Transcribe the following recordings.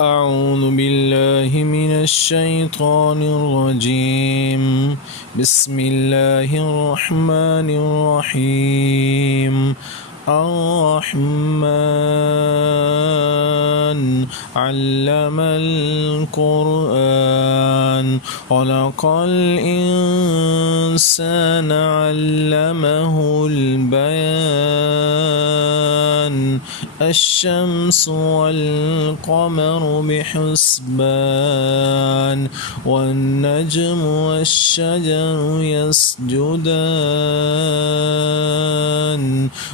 أعوذ بالله من الشيطان الرجيم. بسم الله الرحمن الرحيم. الرحمن علم القرآن خلق الإنسان علمه البيان الشمس والقمر بحسبان والنجم والشجر يسجدان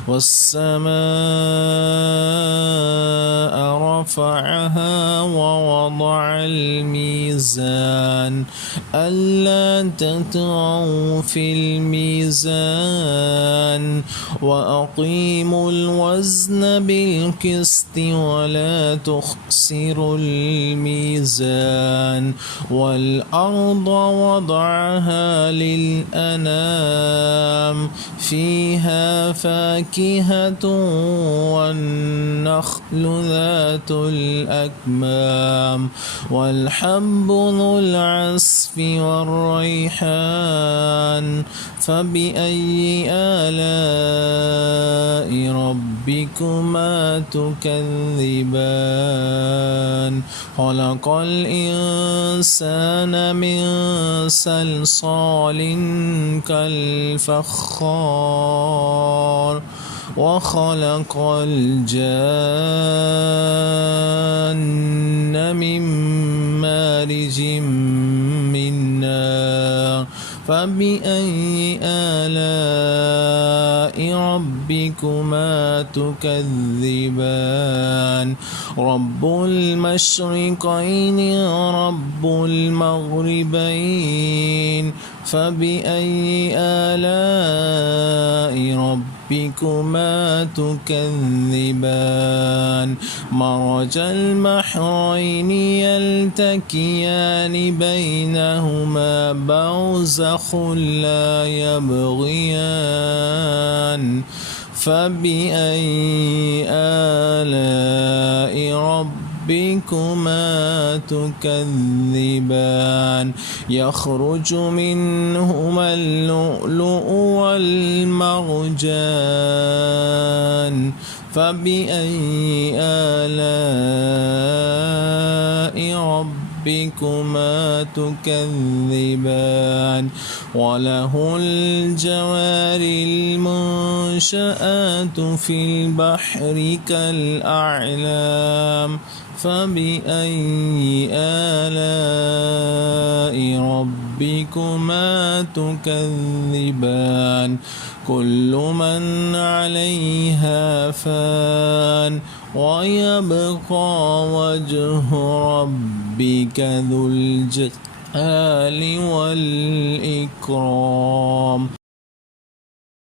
والسماء رفعها ووضع الميزان ألا تطغوا في الميزان وأقيموا الوزن بالقسط ولا تخسروا الميزان والأرض وضعها للأنام فيها فاكهة والنخل ذات الأكمام والحب ذو العصف والريحان فبأي آلاء ربكما تكذبان خلق الإنسان من صلصال كالفخار وخلق الجان من مارج من نار فبأي آلاء ربكما تكذبان رب المشرقين رب المغربين فبأي آلاء ربكما تكذبان مرج البحرين يلتقيان بينهما برزخ لا يبغيان فبأي آلاء ربكما تكذبان يخرج منهما اللؤلؤ والمرجان فبأي آلاء ربكما تكذبان وله الجوار المنشآت في البحر كالأعلام فبأي آلاء ربكما تكذبان كل من عليها فان ويبقى وجه ربك ذو الجلال والإكرام.